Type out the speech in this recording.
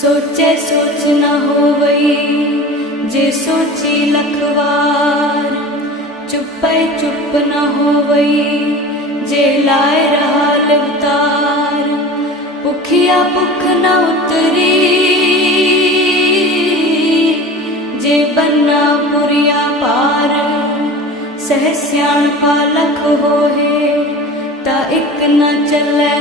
ਸੋਚੇ ਸੋਚ ਨਾ ਹੋਵਈ, ਜੇ ਸੋਚੀ ਲਖਵਾਰ ਚੁੱਪੈ ਚੁੱਪ ਨਾ ਹੋਵਈ, ਜੇ ਲਾਇ ਰਹਾ ਲਵਤਾਰ, ਭੁਖਿਆ ਭੁਖ ਨਾ ਉਤਰੀ, ਜੇ ਬੰਨਾ ਪੁਰੀਆ ਪਾਰ, ਸਹਿ ਸਿਆਣ ਪਾਲਖ ਹੋਏ, ਤਾਂ ਇੱਕ ਨਾ ਚੱਲੈ